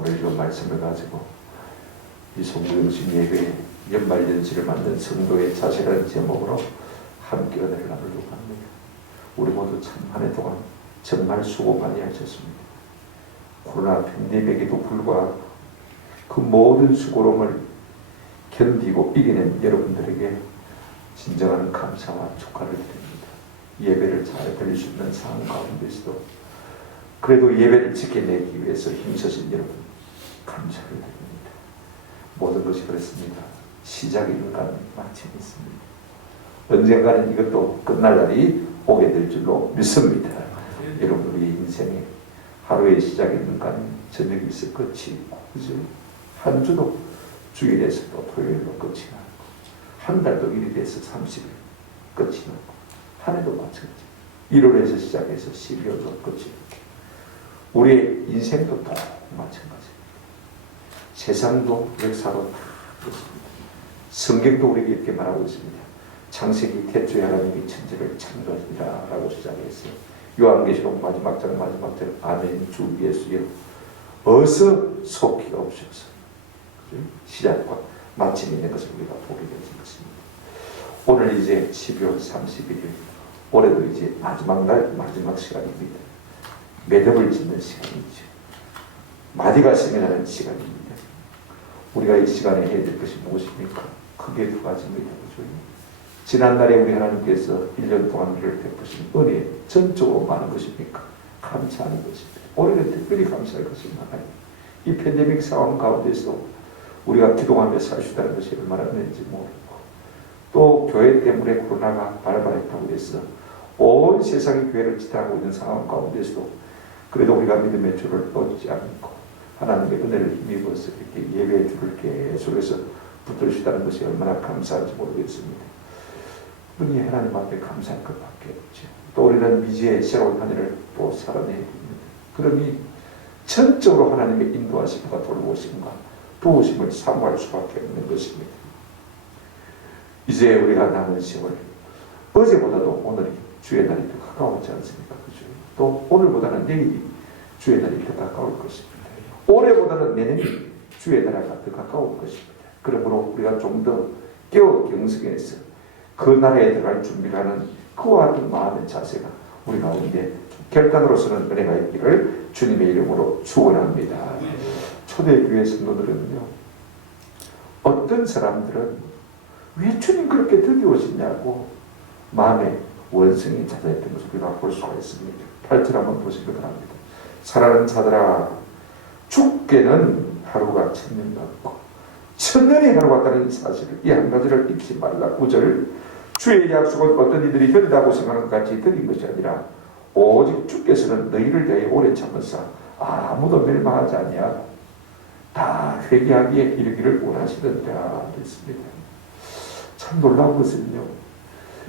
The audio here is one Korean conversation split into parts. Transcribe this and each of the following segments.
오늘 이 말씀을 가지고 이 송구영신 예배 연말연시를 만든 성도의 자세라는 제목으로 함께 은혜를 나누려고 합니다. 우리 모두 참 한 해 동안 정말 수고 많이 하셨습니다. 코로나 팬데믹에도 불구하고 그 모든 수고로움을 견디고 이겨낸 여러분들에게 진정한 감사와 축하를 드립니다. 예배를 잘 드릴 수 있는 상황 가운데서도 그래도 예배를 지켜내기 위해서 힘쓰신 여러분 감사를 드립니다. 모든 것이 그렇습니다. 시작이 인간 마침이 있습니다. 언젠가는 이것도 끝날 날이 오게 될 줄로 믿습니다. 여러분 우리 인생에 하루의 시작이 인간 저녁이 있어 끝이 있고 그죠? 한 주도 주일에서 또 토요일로 끝이 나고 한 달도 1이 돼서 30일 끝이 나고 한 해도 마찬가지 1월에서 시작해서 12월도 끝이 나고 우리의 인생도 또 마찬가지입니다. 세상도 역사도 다 그렇습니다. 성경도 우리에게 이렇게 말하고 있습니다. 창세기 태초에 하나님이 천지를 창조하시니라 라고 시작했어요. 요한계시록 마지막 장 마지막 절 아멘 주 예수여 어서 속히 없으소서. 시작과 마침이 있는 것을 우리가 보게 되는 것입니다. 오늘 이제 12월 31일 올해도 이제 마지막 날 마지막 시간입니다. 매듭을 짓는 시간이죠. 마디가 생겨나는 시간입니다. 우리가 이 시간에 해야 될 것이 무엇입니까? 크게 두 가지입니다. 그죠? 지난날에 우리 하나님께서 1년 동안 우리를 베푸신 은혜 전적으로 많은 것입니까? 감사하는 것입니다. 올해는 특별히 감사할 것이 많아요. 이 팬데믹 상황 가운데서 우리가 기도하며 살 수 있다는 것이 얼마나 은혜인지 모르고 또 교회 때문에 코로나가 발발했다고 해서 온 세상이 교회를 지탱하고 있는 상황 가운데서도 그래도 우리가 믿음의 줄을 놓지 않고 하나님의 은혜를 힘입어서 이렇게 예배의 줄을 계속해서 붙들 수 있다는 것이 얼마나 감사한지 모르겠습니다. 우리 하나님 앞에 감사할 것밖에 없죠. 또 우리는 미지의 새로운 한 해를 또 살아내야 됩니다. 그러니 전적으로 하나님의 인도하심과 돌보심과 도우심을 사모할 수밖에 없는 것입니다. 이제 우리가 남은 세월 어제보다도 오늘이 주의 날이 더 가까웠지 않습니까? 그죠? 또 오늘보다는 내일이 주의 날이 더 가까울 것입니다. 올해보다는 내년이 주의 날이 더 가까울 것입니다. 그러므로 우리가 좀 더 깨어 경성해서 그 나라에 들어갈 준비를 하는 그와 같은 마음의 자세가 우리 가운데 결단으로서는 은혜가 있기를 주님의 이름으로 축원합니다. 초대교회 성도들은요, 어떤 사람들은 왜 주님 그렇게 드디 오시냐고 마음에 원성이 찾아있던 것을 우리가 볼 수가 있습니다. 8절 한번 보시기 바랍니다. 사랑하는 자들아 죽게는 하루가 천년 같고 천년이 하루 같다는 사실을 이 한 가지를 잊지 말라. 9절 주의 약속은 어떤 이들이 드리다고 생각하는 것 같이 드린 것이 아니라 오직 주께서는 너희를 대하여 오래 참으사 아무도 멸망하지 아니하고 다 회개하기에 이르기를 원하시던다 그랬습니다. 참 놀라운 것은요,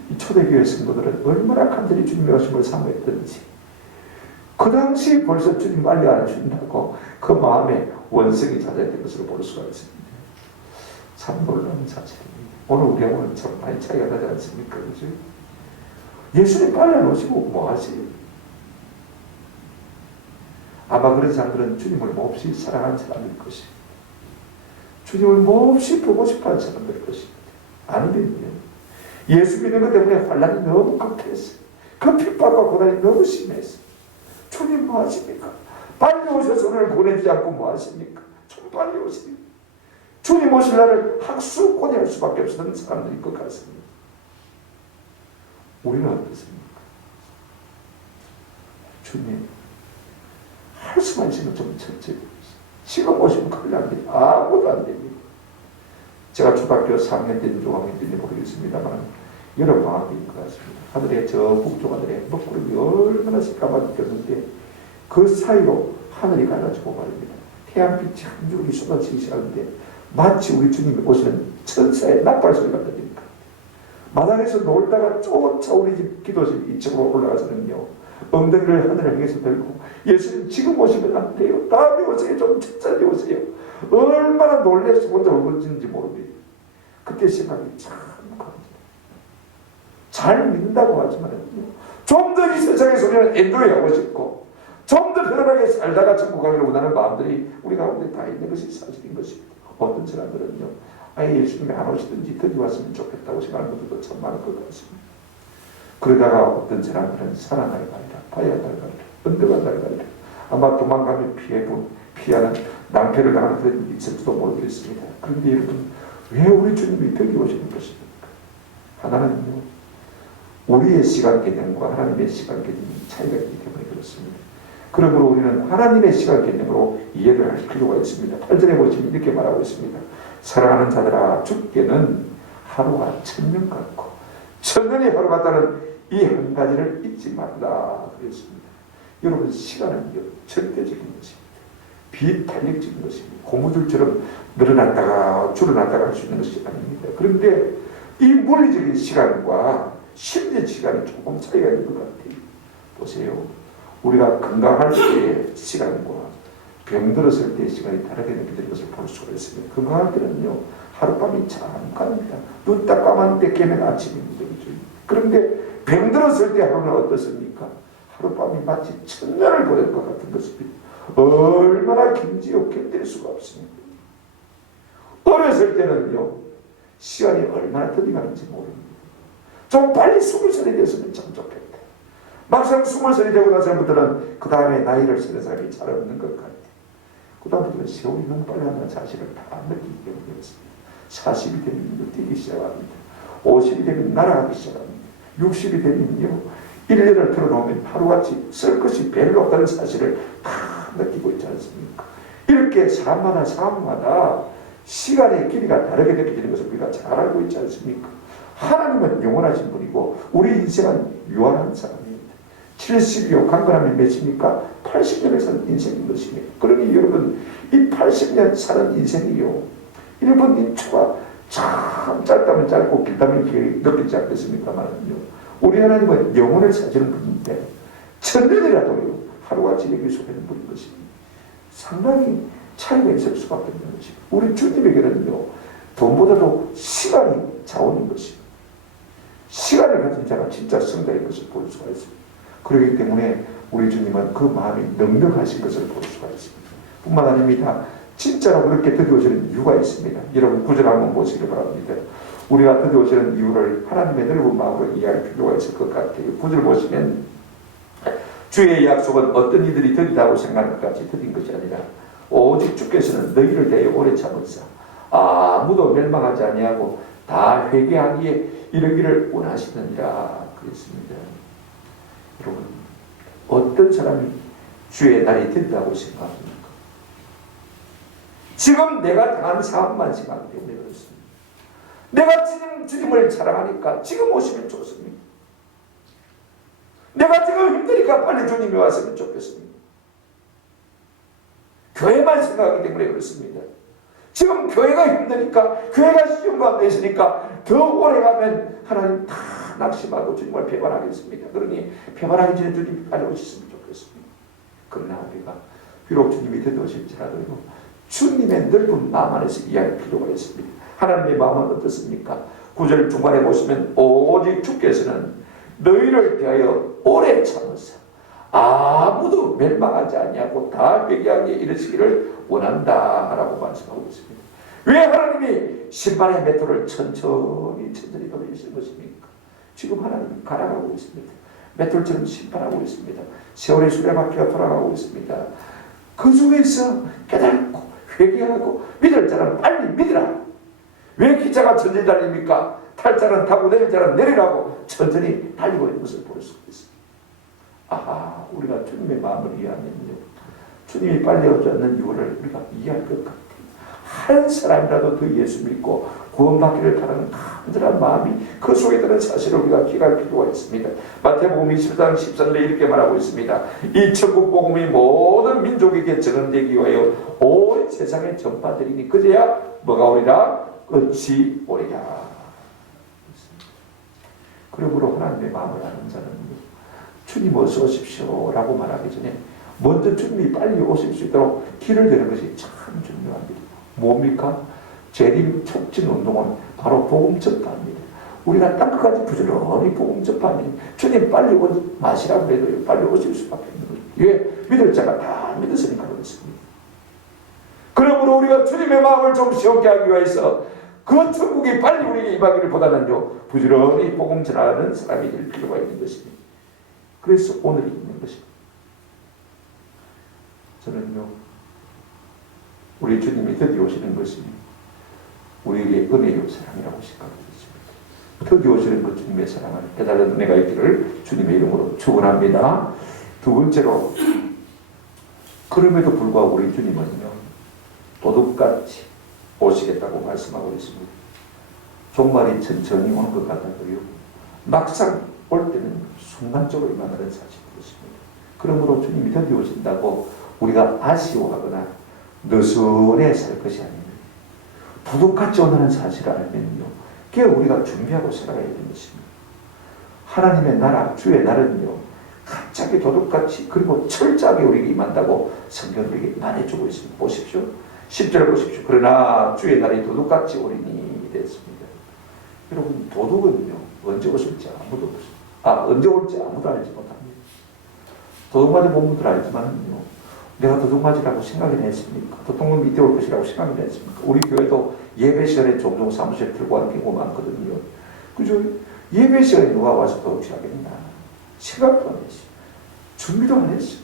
이 초대교회 성도들은 얼마나 간절히 주님의 오심을 사모했던지 그 당시 벌써 주님 빨리 안 주신다고 그 마음에 원성이 찾아있던 것을 볼 수가 있습니다. 참 놀라운 사실입니다. 오늘 우리하고는 참 많이 차이가 나지 않습니까? 그죠? 예수님 빨리 안 오시고 뭐 하세요? 아마 그런 사람들은 주님을 몹시 사랑하는 사람일 것입니다. 주님을 몹시 보고 싶어하는 사람들일 것입니다. 아니면요, 예수 믿는 것 때문에 환란이 너무 극했어요. 그 핍박과 고난이 너무 심했어요. 주님 뭐 하십니까? 빨리 오셔서 오늘 보내지 않고 뭐 하십니까? 좀 빨리 오세요. 주님 오실 날을 학수고대할 수밖에 없는 사람들일 것 같습니다. 우리는 어떻습니까? 주님 할 수만 있으면 좀 천천히 지금 오시면 큰일 납니다. 아무도 안 됩니다. 제가 초등학교 4학년 때인지 5학년 때인지 모르겠습니다만 여름방학인 것 같습니다. 하늘에 저 북쪽 하늘에 먹구름이 얼마나 새까맣게 느꼈는데 그 사이로 하늘이 갈라지고 말입니다. 태양빛이 한 줄기 쏟아지기 시작하는데 마치 우리 주님이 오시는 천사의 나팔 소리가 들립니다. 마당에서 놀다가 쫓아 우리 집 기도실 2층으로 올라가서는요, 엉덩이를 하늘을 향해서 들고 예수님 지금 오시면 안 돼요. 다음에 오세요. 좀 천천히 오세요. 얼마나 놀래서 혼자 울부짖는지 모릅니다. 그때 생각이 참 강해요. 잘 믿는다고 하지만 좀 더 이 세상의 소리는 엔조이하고 싶고 좀 더 더 편안하게 살다가 천국 가기를 원하는 마음들이 우리 가운데 다 있는 것이 사실인 것입니다. 어떤 사람들은요, 아예 예수님이 안 오시든지 드디 왔으면 좋겠다고 생각하는 분들도 참 많을 것 같습니다. 그러다가 어떤 사람들은 살아날 가리라, 봐야 날 가리라, 언제가 날 가리라, 아마 도망가면 피하는 낭패를 당하는 분들이 있을지도 모르겠습니다. 그런데 여러분, 왜 우리 주님이 드디 오시는 것입니까? 하나는요, 우리의 시간 개념과 하나님의 시간 개념이 차이가 있기 때문에 그렇습니다. 그러므로 우리는 하나님의 시간 개념으로 이해를 할 필요가 있습니다. 8절에 보시면 이렇게 말하고 있습니다. 사랑하는 자들아, 주께는 하루가 1000년 같고 1000년이 하루 같다는 이 한 가지를 잊지 말라 그랬습니다. 여러분, 시간은요, 절대적인 것입니다. 비탄력적인 것입니다. 고무줄처럼 늘어났다가 줄어났다가 할 수 있는 것이 아닙니다. 그런데 이 물리적인 시간과 심리적 시간이 조금 차이가 있는 것 같아요. 보세요. 우리가 건강할 때의 시간과 병들었을 때의 시간이 다르게 느껴지는 것을 볼 수가 있습니다. 건강할 때는요, 하룻밤이 잠깐입니다. 눈 딱 감았는데 깨면 아침입니다. 그렇죠? 그런데 병들었을 때 하루는 어떻습니까? 하룻밤이 마치 1000년을 보낼 것 같은 것입니다. 얼마나 긴지요, 견딜 수가 없습니다. 어렸을 때는요, 시간이 얼마나 더디 가는지 모릅니다. 좀 빨리 20살이 됐으면 참 좋겠다. 막상 20살이 되고 나서부터는 그 다음에 나이를 쓰는 사람이 잘 없는 것 같아요. 그 다음부터는 세월이 너무 빨리 한다는 사실을 다 느끼기 때문에 그렇습니다. 40이 되면 뛰기 시작합니다. 50이 되면 날아가기 시작합니다. 60이 되면요, 1년을 틀어놓으면 하루같이 쓸 것이 별로 없다는 사실을 다 느끼고 있지 않습니까? 이렇게 삶마다 시간의 길이가 다르게 느껴지는 것을 우리가 잘 알고 있지 않습니까? 하나님은 영원하신 분이고 우리 인생은 유한한 사람입니다. 70이요, 강건하면 몇입니까? 80년을 사는 인생인 것입니다. 그러니 여러분, 이 80년 사는 인생이요, 1분 1초가 참 짧다면 짧고 길다면 길게 느끼지 않겠습니까만요, 우리 하나님은 영혼을 사시는 분인데 1000년이라도요 하루같이 여기 속에는 분인 것입니다. 상당히 차이가 있을 수밖에 없는 것입니다. 우리 주님에게는요, 돈보다도 시간이 자원인 것입니다. 시간을 가진 자가 진짜 성자인 것을 볼 수가 있습니다. 그렇기 때문에 우리 주님은 그 마음이 넉넉하신 것을 볼 수가 있습니다. 뿐만 아닙니다. 진짜로 그렇게 드디어 오시는 이유가 있습니다. 여러분, 9절 한번 보시기 바랍니다. 우리가 드디어 오시는 이유를 하나님의 넓은 마음으로 이해할 필요가 있을 것 같아요. 9절 보시면, 주의 약속은 어떤 이들이 드리다고 생각하는 것 같이 드린 것이 아니라 오직 주께서는 너희를 대하여 오래 참으사 아무도 멸망하지 아니하고 다 회개하기에 이르기를 원하시느니라 그랬습니다. 여러분, 어떤 사람이 주의 날이 된다고 생각합니까? 지금 내가 당한 상황만 생각하기 때문에 그렇습니다. 내가 주님을 사랑하니까 지금 오시면 좋습니다. 내가 지금 힘드니까 빨리 주님이 왔으면 좋겠습니다. 교회만 생각하기 때문에 그렇습니다. 지금 교회가 힘드니까, 교회가 시험 가운데 있으니까 더 오래 가면 하나님 다 낙심하고 주님을 배반하겠습니다. 그러니 배반하기 전에 주님이 빨리 오셨으면 좋겠습니다. 그러나 우리가 비록 주님이 되어오실지라도 주님의 넓은 마음 안에서 이해할 필요가 있습니다. 하나님의 마음은 어떻습니까? 9절 중간에 보시면 오직 주께서는 너희를 대하여 오래 참으사 아무도 멸망하지 아니하고 다 회개하기에 이르시기를 원한다라고 말씀하고 있습니다. 왜 하나님이 심판의 맷돌을 천천히 돌리시는 것입니까? 지금 하나님이 가라가고 있습니다. 맷돌처럼 심판하고 있습니다. 세월의 수레바퀴가 돌아가고 있습니다. 그 중에서 깨닫고 회개하고 믿을 자는 빨리 믿으라. 왜 기차가 천천히 달립니까? 탈 자는 타고 내릴 자는 내리라고 천천히 달리고 있는 것을 볼 수 있습니다. 아하, 우리가 주님의 마음을 이해하면요, 주님이 빨리 오지 않는 이유를 우리가 이해할 것 같아요. 한 사람이라도 더 예수 믿고 구원받기를 바라는 간절한 마음이 그 속에 드는 사실을 우리가 기억할 필요가 있습니다. 마태복음 24장 14절에 이렇게 말하고 있습니다. 이 천국 복음이 모든 민족에게 전언되기 위하여 온 세상에 전파되리니 그제야 뭐가 오리라? 끝이 오리라. 그러므로 하나님의 마음을 아는 자는 주님 어서 오십시오 라고 말하기 전에 먼저 주님이 빨리 오실 수 있도록 길을 내는 것이 참 중요합니다. 뭡니까? 재림 촉진 운동은 바로 복음 전파입니다. 우리가 땅끝까지 부지런히 복음 전파하면 주님 빨리 오지 마시라고 해도 빨리 오실 수밖에 없는 거예요. 왜? 믿을 자가 다 믿었으니까 그렇습니다. 그러므로 우리가 주님의 마음을 좀 시원케 하기 위해서 그 천국이 빨리 우리에게 임하기를 보다는요, 부지런히 복음 전하는 사람이 될 필요가 있는 것입니다. 그래서 오늘이 있는 것입니다. 저는요, 우리 주님이 드디어 오시는 것이 우리에게 은혜의 사랑이라고 생각했습니다. 드디어 오시는 그 주님의 사랑을 깨달은 은혜가 있기를 주님의 이름으로 축원합니다. 두 번째로, 그럼에도 불구하고 우리 주님은요, 도둑같이 오시겠다고 말씀하고 있습니다. 종말이 천천히 오는 것 같아도요, 막상 올 때는 순간적으로 임하는 사실인 것입니다. 그러므로 주님이 드디어 오신다고 우리가 아쉬워하거나 느슨해 살 것이 아닙니다. 도둑같이 온다는 사실을 알면요, 그게 우리가 준비하고 살아가야 되는 것입니다. 하나님의 나라, 주의 날은요, 갑자기 도둑같이 그리고 철저하게 우리에게 임한다고 성경이 우리에게 말해주고 있습니다. 보십시오. 10절 보십시오. 그러나 주의 날이 도둑같이 오리니 됐습니다. 여러분, 도둑은요, 언제 오실지 아무도 없습니다. 언제 올지 아무도 알지 못합니다. 도둑맞이 본 분들 알지만요, 내가 도둑맞이라고 생각을 했습니까? 도둑은 밑에 올 것이라고 생각을 했습니까? 우리 교회도 예배 시간에 종종 사무실 들고 가는 경우가 많거든요. 그죠? 예배 시간에 누가 와서 도둑질하겠나? 생각도 안 했어요. 준비도 안 했어요.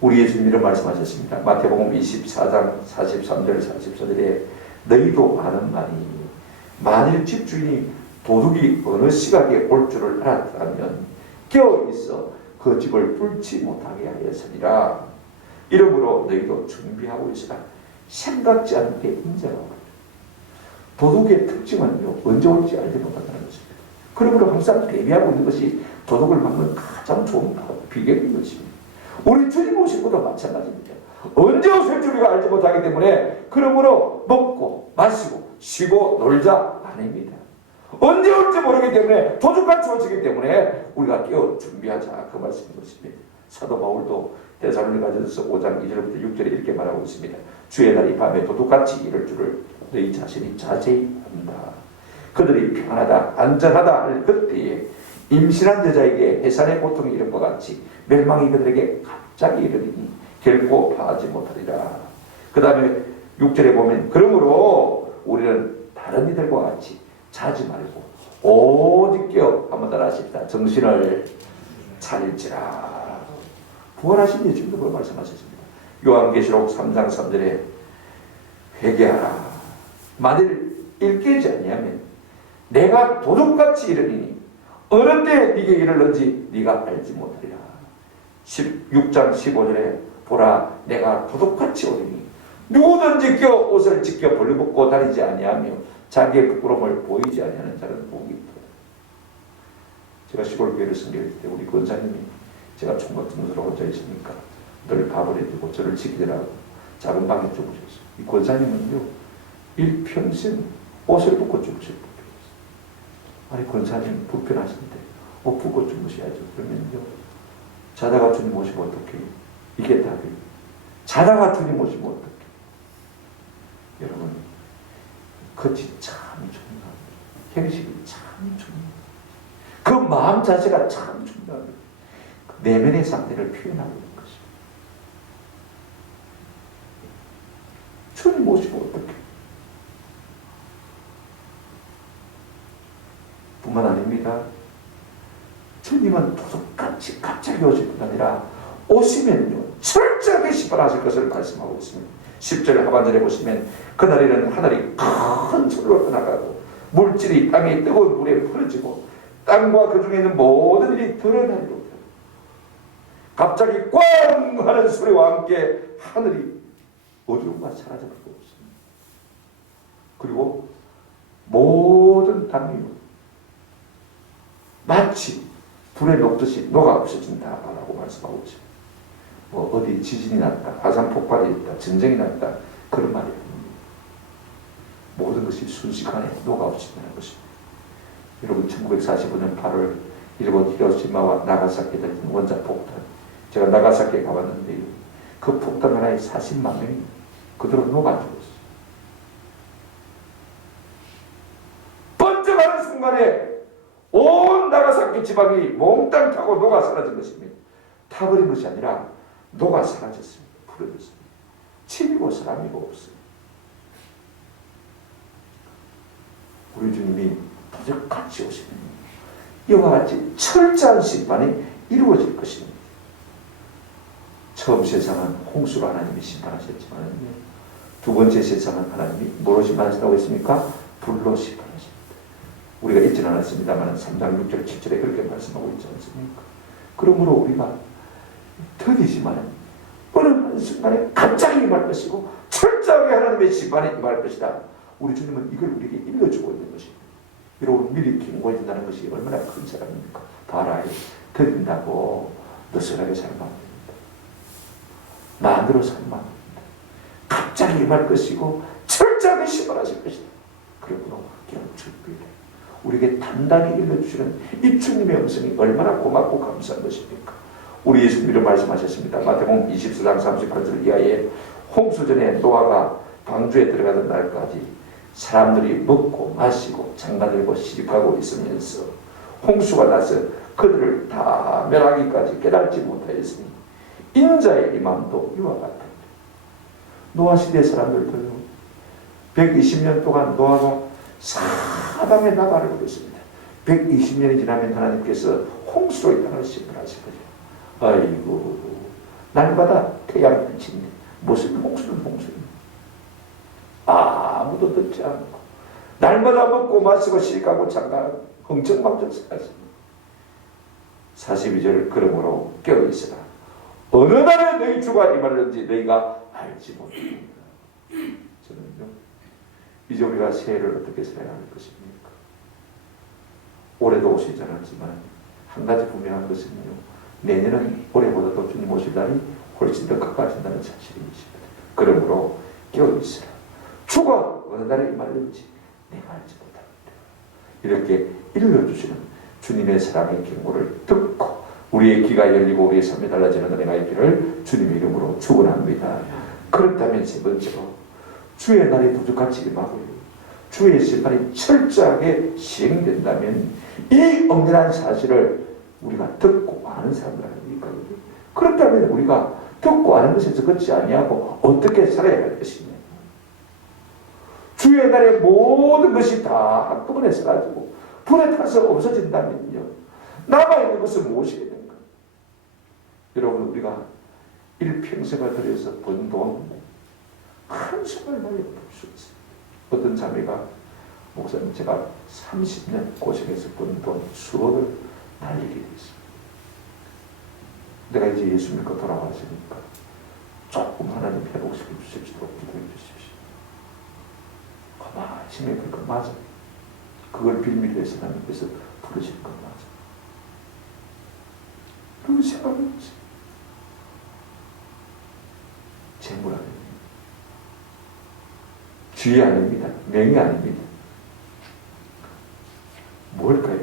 우리 예수님이 말씀하셨습니다. 마태복음 24장 43절 44절에 너희도 아는 말이, 만일 집주인이 도둑이 어느 시각에 올 줄을 알았다면 깨어있어 그 집을 뚫지 못하게 하였으리라. 이러므로 너희도 준비하고 있으라. 생각지 않은 게 인자라고. 도둑의 특징은요, 언제 올지 알지 못한다는 것입니다. 그러므로 항상 대비하고 있는 것이 도둑을 막는 가장 좋은 비결인 것입니다. 우리 주님 오실 것도 마찬가지입니다. 언제 오실 줄 우리가 알지 못하기 때문에, 그러므로 먹고 마시고 쉬고 놀자 아닙니다. 언제 올지 모르기 때문에, 도둑같이 오시기 때문에 우리가 깨어 준비하자, 그 말씀인 것입니다. 사도 바울도 데살로니가전서 5장 2절부터 6절에 이렇게 말하고 있습니다. 주의 날이 밤에 도둑같이 이를 줄을 너희 자신이 자세히 안다. 그들이 평안하다 안전하다 할 그때에 임신한 여자에게 해산의 고통이 이른 것 같이 멸망이 그들에게 갑자기 이르리니 결코 파하지 못하리라. 그 다음에 6절에 보면, 그러므로 우리는 다른 이들과 같이 자지 말고 오직 깨어, 한번 따라 하십시다. 정신을 차릴지라. 부활하신 예수님도 그걸 말씀하셨습니다. 요한계시록 3장 3절에 회개하라. 만일 일깨지 아니하면 내가 도둑같이 이르리니 어느 때 네게 이르는지 네가 알지 못하리라. 16장 15절에 보라, 내가 도둑같이 오리니 누구든지 껴 옷을 찢겨 벌려벗고 다니지 아니하며 자기의 부끄러움을 보이지 아니하는 자는 복이 있다. 제가 시골 교회를 섬길 때 우리 권사님이, 제가 총각 등으로 혼자 있으니까 늘 밥을 해주고 저를 지키더라고 작은 방에 주무셨어요. 이 권사님은요, 일평생 옷을 벗고 주무실 분. 아니, 권사님 불편하신데 옷 벗고 주무셔야죠. 그러면요, 자다가 주님 오시면 어떡해요? 이게 답이에요. 자다가 주님 오시면 어떡해요? 여러분, 그것이 참 중요합니다. 행식이 참 중요합니다. 그 마음 자세가 참 중요합니다. 그 내면의 상태를 표현하고 있는 것입니다. 주님 오시면 어떡해요? 뿐만 아닙니다. 주님은 도둑같이 갑자기 오실 뿐 아니라 오시면요, 철저하게 심판하실 것을 말씀하고 있습니다. 10절 하반절에 보시면, 그날에는 하늘이 큰 소리로 떠나가고 물질이 땅의 뜨거운 물에 풀어지고 땅과 그 중에 있는 모든 일이 드러나리로다. 갑자기 꽝 하는 소리와 함께 하늘이 어디론가 사라져버리고 있습니다. 그리고 모든 땅이 마치 불에 녹듯이 녹아 없어진다라고 말씀하고 있습니다. 뭐 어디 지진이 났다, 화산 폭발이 있다, 전쟁이 났다, 그런 말이 아닙니다. 모든 것이 순식간에 녹아 없어진다는 것입니다. 여러분, 1945년 8월 일본 히로시마와 나가사키에 터진 원자 폭탄, 제가 나가사키에 가봤는데요, 그 폭탄 하나에 40만 명이 그대로 녹아 죽었어요. 번쩍하는 순간에 온 나가사키 지방이 몽땅 타고 녹아 사라진 것입니다. 타버린 것이 아니라 녹아 사라졌습니다. 풀어졌습니다. 집이고 사람이고 없어요. 우리 주님이 도적같이 오시는 이와 같이 철저한 심판이 이루어질 것입니다. 처음 세상은 홍수로 하나님이 심판하셨지만 두 번째 세상은 하나님이 뭐로 심판하신다고 했습니까? 불로 심판하십니다. 우리가 읽지는 않았습니다만 3장 6절 7절에 그렇게 말씀하고 있지 않습니까? 그러므로 우리가 더디지만 어느 한순간에 갑자기 임할 것이고 철저하게 하나님의 심판이 임할 것이다. 우리 주님은 이걸 우리에게 일러주고 있는 것입니다. 여러분 미리 경고해 준다는 것이 얼마나 큰 사람입니까? 봐라, 더딘다고 느슨하게 살면 안 됩니다. 마음대로 살면 안 됩니다. 갑자기 임할 것이고 철저하게 심판하실 것이다. 그러므로 그냥 준비해. 우리에게 단단히 일러주시는 이 주님의 음성이 얼마나 고맙고 감사한 것입니까? 우리 예수님이 말씀하셨습니다. 마태복음 24장 38절 이하에 홍수전에 노아가 방주에 들어가던 날까지 사람들이 먹고 마시고 장가들고 시집가고 있으면서 홍수가 나서 그들을 다 멸하기까지 깨닫지 못하였으니 인자의 임함도 이와 같다. 노아 시대 사람들도요, 120년 동안 노아가 사방에 나발을 부렸습니다. 120년이 지나면 하나님께서 홍수로 이 땅을 심판하실 거죠. 아이고, 날마다 태양 빛인데 무슨 홍수는 홍수입니다. 아무도 듣지 않고 날마다 먹고 마시고 시집가고 장가가고 흥청망청 살았습니다. 42절 그러므로 깨어있으라. 어느 날에 너희 주가 임하는지 너희가 알지 못합니다. 저는요, 이제 우리가 새해를 어떻게 살아야 할 것입니까? 올해도 오시지 않았지만 한 가지 분명한 것은요, 내년은 올해보다도 주님 오실 날이 훨씬 더 가까워진다는 사실입니다. 그러므로 깨어있으라. 주가 어느 날에 임하는지 내가 알지 못합니다. 이렇게 일러주시는 주님의 사랑의 경고를 듣고 우리의 귀가 열리고 우리의 삶이 달라지는 은혜가 있기를 주님의 이름으로 축원합니다. 그렇다면 세 번째로 주의 날이 도둑같이 임하고요, 주의 심판이 철저하게 시행된다면 이 엄연한 사실을 우리가 듣고 아는 사람들 아닙니까? 그렇다면 우리가 듣고 아는 것에서 걷지 아니하고 어떻게 살아야 할 것이냐? 주의 날에 모든 것이 다 한꺼번에 사라지고 불에 타서 없어진다면요, 남아있는 것은 무엇이겠는가? 여러분, 우리가 일평생을 들여서 번 돈 한숨을 날려 볼 수 있어요. 어떤 자매가 목사님, 제가 30년 고생해서 번 돈 수억을 날리게 됐습니다. 내가 이제 예수 믿고 돌아왔으니까 조금 하나님 회복시켜 주십시오. 기도해 주십시오. 가만히 생각해. 그 맞아. 그걸 빌미로 해서 하나님께서 부르시는 건 맞아. 그런 생각을 했어요. 재물 아닙니다. 주의 아닙니다. 명이 아닙니다. 뭘까요?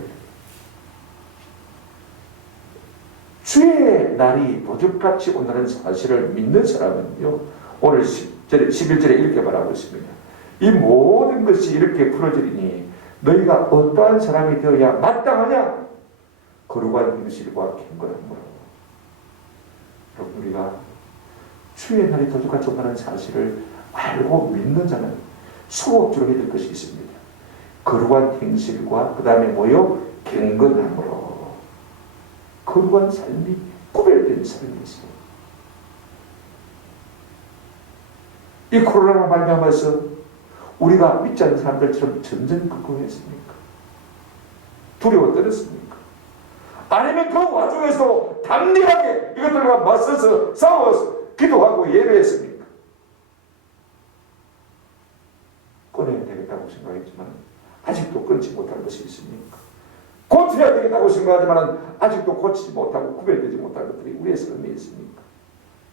주의 날이 도둑같이 온다는 사실을 믿는 사람은요, 오늘 11절에 이렇게 말하고 있습니다. 이 모든 것이 이렇게 풀어지리니 너희가 어떠한 사람이 되어야 마땅하냐? 거룩한 행실과 경건함으로. 여러분, 우리가 주의 날이 도둑같이 온다는 사실을 알고 믿는 자는 수업적으로 해야 될 것이 있습니다. 거룩한 행실과 그 다음에 뭐요? 경건함으로. 거룩한 삶이 구별된 삶이 있어요. 이 코로나로 말미암아서 우리가 믿지 않는 사람들처럼 점점 극복했습니까? 두려워 떨었습니까? 아니면 그 와중에서 담대하게 이것들과 맞서서 싸워서 기도하고 예배했습니까? 꺼내야 되겠다고 생각했지만 아직도 끊지 못할 것이 있습니까? 고쳐야 되겠다고 생각하지만 아직도 고치지 못하고 구별되지 못할 것들이 우리의 삶에 있습니까?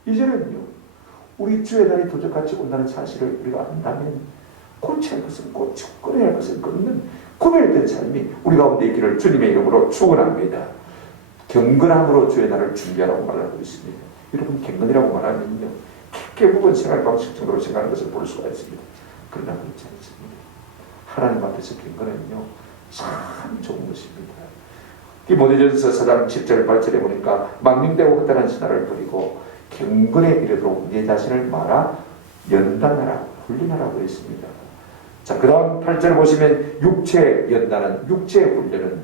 이제는요, 우리 주의 날이 도적같이 온다는 사실을 우리가 안다면 고쳐야 할 것은 고치고 끊어야 할 것은 끊는 구별된 삶이 우리 가운데 있기를 주님의 이름으로 축원합니다. 경건함으로 주의 날을 준비하라고 말하고 있습니다. 여러분, 경건이라고 말하면요, 깊게 묵은 생활 방식 정도로 생각하는 것을 볼 수가 있습니다. 그러나 그렇지 않습니다. 하나님 앞에서 경건은요, 참 좋은 것입니다. 디모데전서 4장 7절 8절에 보니까 망령되고 헛되는 신화를 버리고 경건에 이르도록 내 자신을 말아 연단하라 훈련하라고 했습니다. 자, 그 다음 8절 보시면 육체 연단은, 육체 훈련은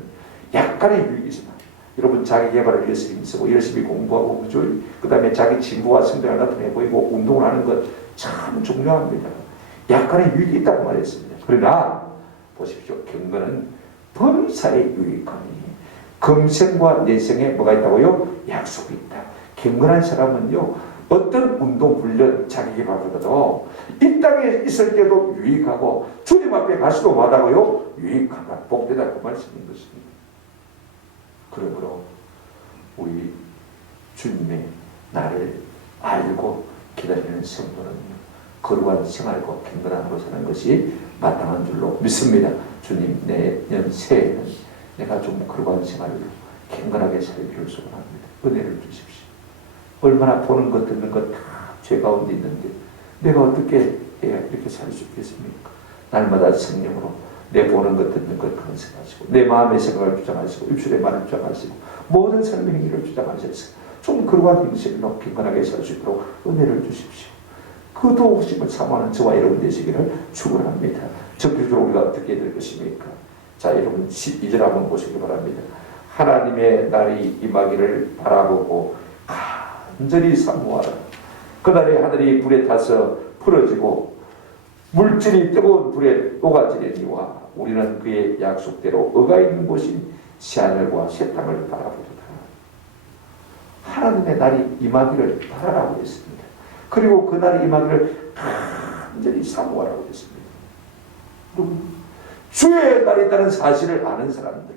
약간의 유익이지만 여러분 자기 개발을 위해서 힘쓰고 열심히 공부하고 그 다음에 자기 진보와 성장을 나타내 보이고 운동을 하는 것 참 중요합니다. 약간의 유익이 있다고 말했습니다. 그러나 보십시오. 경건은 범사에 유익하니 금생과 내생에 뭐가 있다고요? 약속이 있다. 경건한 사람은요, 어떤 운동, 훈련, 자기개발보다도 이 땅에 있을 때도 유익하고 주님 앞에 가서도 뭐하다고요? 유익하다, 복되다 그 말씀인 것입니다. 그러므로 우리 주님의 나를 알고 기다리는 성도는 거룩한 생활과 경건한 하루 사는 것이 마땅한 줄로 믿습니다. 주님, 내년 새해에는 내가 좀 거룩한 생활로 경건하게 살기를 소원합니다. 은혜를 주십시오. 얼마나 보는 것 듣는 것 다 죄 가운데 있는데 내가 어떻게 해야 이렇게 살 수 있겠습니까? 날마다 성령으로 내 보는 것 듣는 것 간섭하시고 내 마음의 생각을 주장하시고 입술의 말을 주장하시고 모든 삶의 행위를 주장하셔서 좀 거룩한 행실로 경건하게 살 수 있도록 은혜를 주십시오. 그 도우심을 사모하는 저와 여러분 되시기를 축원합니다. 적극적으로 우리가 어떻게 될 것입니까? 자, 여러분 12절 한번 보시기 바랍니다. 하나님의 날이 임하기를 바라보고 간절히 사모하라. 그날에 하늘이 불에 타서 풀어지고 물질이 뜨거운 불에 녹아지려니와 우리는 그의 약속대로 의가 있는 곳인 새하늘과 새 땅을 바라보도다. 하나님의 날이 임하기를 바라라고 했습니다. 그리고 그 날이 임하기를 간절히 사모하라고 했습니다. 주의 날이 있다는 사실을 아는 사람들,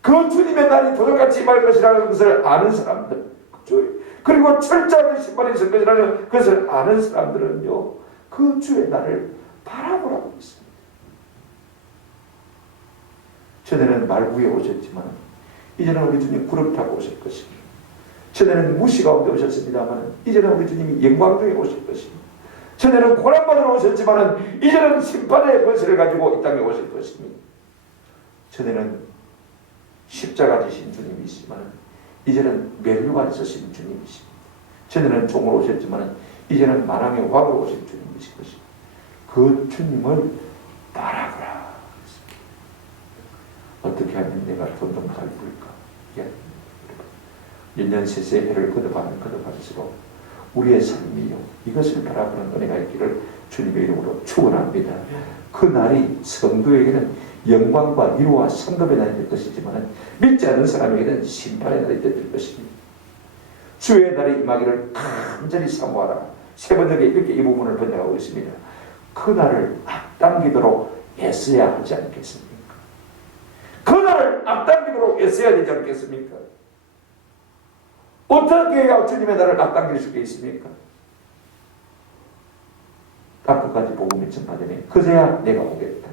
그 주님의 날이 도둑같이 임할 것이라는 것을 아는 사람들, 그리고 철저하게 심판이 있을 것이라는 것을 아는 사람들은요, 그 주의 날을 바라보라고 했습니다. 전에는 말구에 오셨지만 이제는 우리 주님 구름 타고 오실 것입니다. 전에는 무시 가운데 오셨습니다만 이제는 우리 주님이 영광 중에 오실 것입니다. 전에는 고난받으러 오셨지만 이제는 심판의 권세를 가지고 이 땅에 오실 것입니다. 전에는 십자가 지신 주님이시지만 이제는 멸류관 서신 주님이십니다. 전에는 종으로 오셨지만 이제는 만왕의 왕으로 오신 주님이신 것입니다. 그 주님을 바라보라. 어떻게 하면 내가 돈 좀 잘 벌까? 연년세세 해를 거듭할수록 우리의 삶이요, 이것을 바라보는 은혜가 있기를 주님의 이름으로 축원합니다. 그 날이 성도에게는 영광과 위로와 상급의 날이 될 것이지만 믿지 않는 사람에게는 심판의 날이 될 것입니다. 주의 날이 임하기를 간절히 사모하라. 세 번역에 이렇게 이 부분을 번역하고 있습니다. 그 날을 앞당기도록 애써야 하지 않겠습니까? 그 날을 앞당기도록 애써야 되지 않겠습니까? 어떻게 해야 주님의 날을 앞당길 수 있습니까? 땅끝까지 복음이 전파되네. 그제야 내가 오겠다.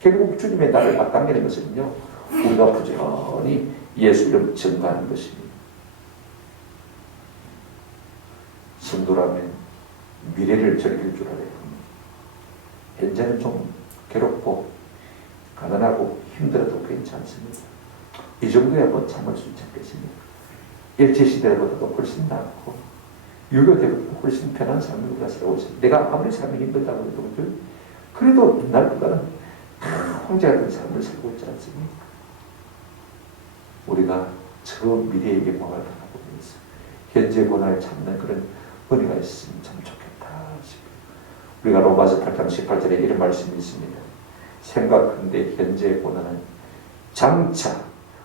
결국 주님의 날을 앞당기는 것은요, 우리가 부지런히 예수 이름 증거하는 것입니다. 성도라면 미래를 즐길 줄 알아야 합니다. 현재는 좀 괴롭고 가난하고 힘들어도 괜찮습니다. 이 정도야 뭐 참을 수 있지 않겠습니까? 일제시대보다도 훨씬 낫고 유교대보다도 훨씬 편한 삶을 우리가 살고 있습니다. 내가 아무리 삶이 힘들다고 해도 그래도 옛날보다는 황제 같은 삶을 살고 있지 않습니까? 우리가 저 미래의 영광을 바라보고 있어 현재 고난을 참는 그런 은혜가 있으면 참 좋겠다 싶어요. 우리가 로마서 8장 18절에 이런 말씀이 있습니다. 생각한데 현재의 고난은 장차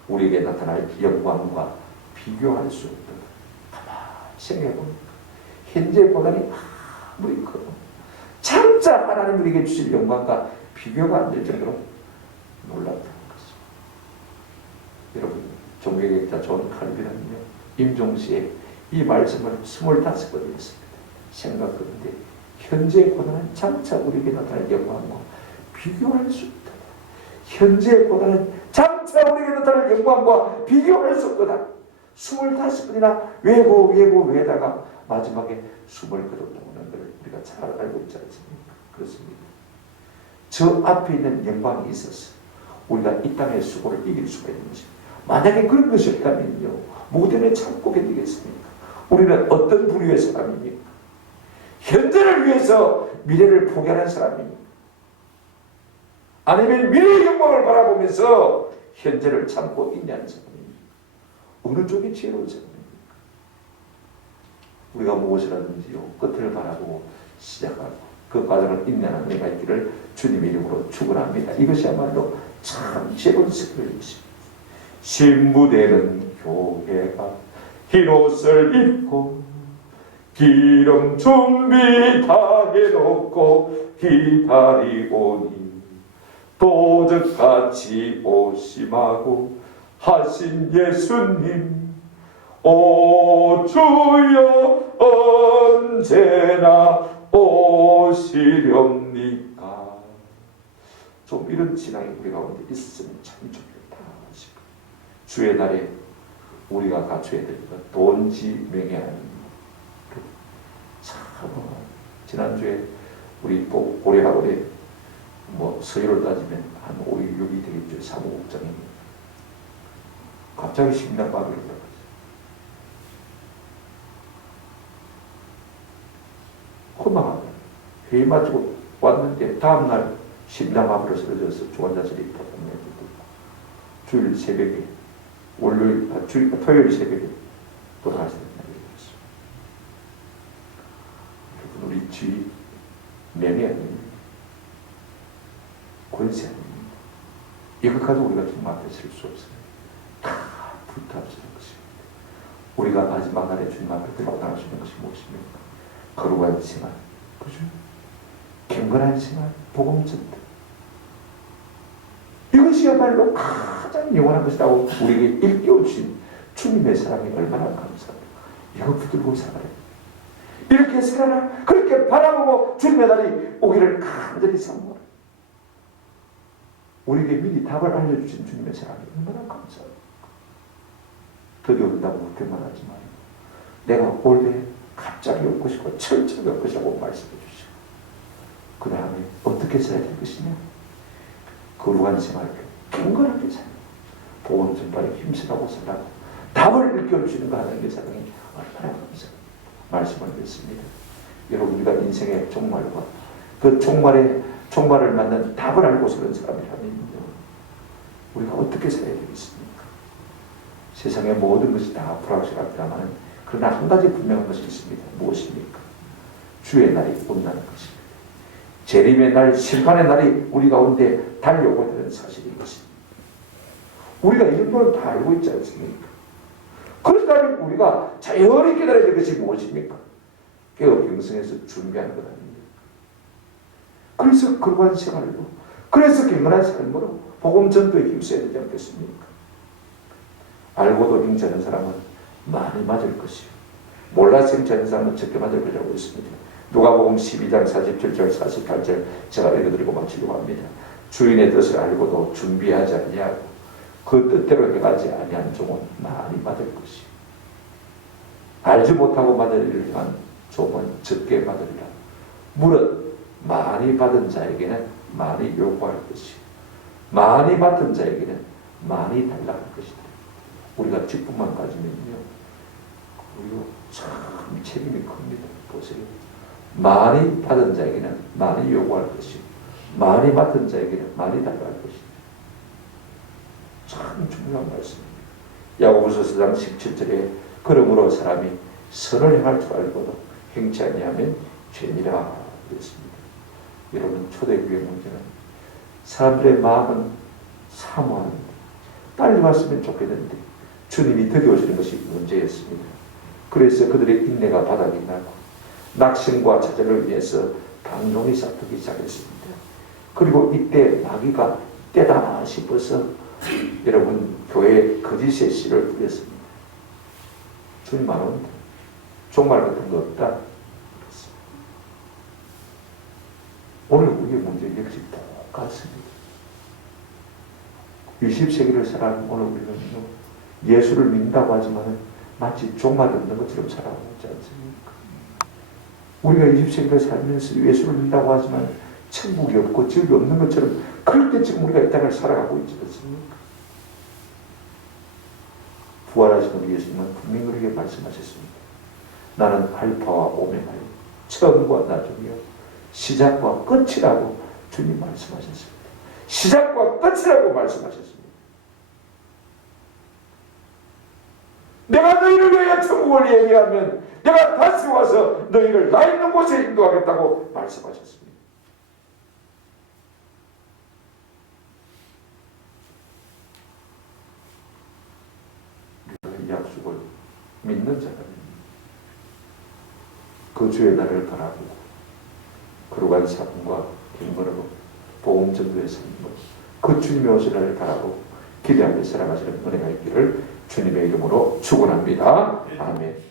우리에게 나타날 영광과 비교할 수 없다. 가만히 생각해보니까 현재 고난이 아무리 커도 장차 하나님 우리에게 주실 영광과 비교가 안 될 정도로 놀랍다는 것입니다. 여러분, 종교개혁자 존 칼빈은요, 임종시에 이 말씀을 25번 했습니다. 생각하는데 현재의 고난은 장차 우리에게 나타날 영광과 비교할 수 없다. 현재의 고난은 장차 우리에게 나타날 영광과 비교할 수 없다. 25번이나 외다가 마지막에 숨을 거뒀다는 것을 우리가 잘 알고 있지 않습니까? 그렇습니다. 저 앞에 있는 영광이 있어서 우리가 이 땅의 수고를 이길 수가 있는 것입니다. 만약에 그런 것이 없다면요, 뭐 때문에 참고 견디겠습니까? 우리는 어떤 부류의 사람입니까? 현재를 위해서 미래를 포기하는 사람입니까? 아니면 미래의 영광을 바라보면서 현재를 참고 인내하는 사람입니까? 어느 쪽이 지혜로운 사람입니까? 우리가 무엇이라든지요, 끝을 바라보고 시작하고 그 과정을 인내하는 은혜가 있기를 주님의 이름으로 축원합니다. 이것이야말로 참 지혜로운 스킬입니다. 신부되는 교회가 흰 옷을 입고 기름 준비 다 해놓고 기다리오니 도적같이 오심하고 하신 예수님, 오 주여 언제나 오시렵니까? 좀 이런 진앙이 우리 가운데 있었으면 참 좋겠다. 주의 날에 우리가 갖춰야 될 것, 돈지명예하는 참, 지난주에 우리 고려학원에 서유로 따지면 한 5, 6이 되겠죠. 사무국장입니다. 갑자기 심장마비를 들어갔어요. 허망하다. 회의 마치고 왔는데 다음날 심장마비로 쓰러져서 중환자실에 있다고 합니다. 주일 새벽에, 토요일 새벽에 돌아가시는 날이었습니다. 우리 주의 명예 아닙니다. 권세 아닙니다. 이것까지 우리가 주님 앞에 설 수 없어요. 다 불타버리는 것입니다. 우리가 마지막 날에 주님 앞에 들어갈 수 있는 것이 무엇입니까? 거룩한 생활, 그죠? 경건한 생활, 복음 전도. 이것이야말로 가장 영원한 것이라고 우리에게 일깨워주신 주님의 사랑이 얼마나 감사합니까? 이거 붙들고 살아라. 이렇게 살아라. 그렇게 바라보고 주님의 날이 오기를 간절히 사모하라. 우리에게 미리 답을 알려주신 주님의 사랑이 얼마나 감사합니까? 드디어 온다고 그렇게만 하지 마요. 내가 올해 갑자기 올 것이고 철저하게 올 것이라고 말씀해 주시고, 그 다음에 어떻게 살아야 될 것이냐? 거룩한 생활을 경건하게 살고 복음 전파에 힘쓰라고 살라고 답을 일깨워주시는가 하는 게 사랑이 얼마나 감사합니다. 말씀을 드렸습니다. 여러분, 우리가 인생의 종말과 그 종말을 맞는 답을 알고 사는 사람이라면요, 우리가 어떻게 살아야 되겠습니까? 세상의 모든 것이 다 불확실합니다만 그러나 한 가지 분명한 것이 있습니다. 무엇입니까? 주의 날이 온다는 것입니다. 재림의 날, 심판의 날이 우리 가운데 달려오고 있다는 사실인 것입니다. 우리가 이런 걸 다 알고 있지 않습니까? 그렇다면 우리가 자연히 깨달아야 될 것이 무엇입니까? 깨어 병성에서 준비하는 것 아닙니까? 그래서 거룩한 생활로, 그래서 경건한 삶으로 복음 전도에 힘써야 되지 않겠습니까? 알고도 행치하는 사람은 많이 맞을 것이요, 몰라서 행치하는 사람은 적게 맞을 것이라고 했습니다. 누가복음 12장 47절 48절 제가 읽어드리고 마치려고 합니다. 주인의 뜻을 알고도 준비하지 아니하고 그 뜻대로 해가지 아니한 종은 많이 받을 것이요, 알지 못하고 받을 일을 향한 종은 적게 받으리라. 무릇 많이 받은 자에게는 많이 요구할 것이요, 많이 받은 자에게는 많이 달라할 것이다. 우리가 직분만 가지면요, 그리고 참 책임이 큽니다. 보세요. 많이 받은 자에게는 많이 요구할 것이요, 많이 받은 자에게는 많이 달라할 것이다. 참 중요한 말씀입니다. 야고보서 4장 17절에 그러므로 사람이 선을 행할 줄 알고도 행치 아니하면 죄니라 그랬습니다. 여러분, 초대교회 문제는 사람들의 마음은 사모하는데 빨리 왔으면 좋겠는데 주님이 드디어 오시는 것이 문제였습니다. 그래서 그들의 인내가 바닥이 나고 낙심과 좌절을 위해서 방종이 싹트기 시작했습니다. 그리고 이때 마귀가 때다 싶어서 여러분, 교회에 거짓의 씨를 뿌렸습니다. 주님 안 온다, 종말 같은 거 없다. 오늘 우리의 문제 역시 똑같습니다. 20세기를 살아가는 오늘 우리는요, 예수를 믿는다고 하지만 마치 종말 없는 것처럼 살아가고 있지 않습니까? 우리가 20세기를 살면서 예수를 믿는다고 하지만 천국이 없고 지옥이 없는 것처럼 그렇게 지금 우리가 이 땅을 살아가고 있지 않습니까? 부활하신 우리 예수님은 분명히 우리에게 말씀하셨습니다. 나는 알파와 오메가요, 처음과 나중이요, 시작과 끝이라고 주님 말씀하셨습니다. 시작과 끝이라고 말씀하셨습니다. 내가 너희를 위하여 천국을 예비하면 내가 다시 와서 너희를 나 있는 곳에 인도하겠다고 말씀하셨습니다. 이 약속을 믿는 자는 그 주의 날을 바라보고 거룩한 삶과 경건으로 복음 전도의 삶으로 그 주님의 오실 날을 바라보고 기대하며 살아가시는 은혜가 있기를 주님의 이름으로 축원합니다. 아멘.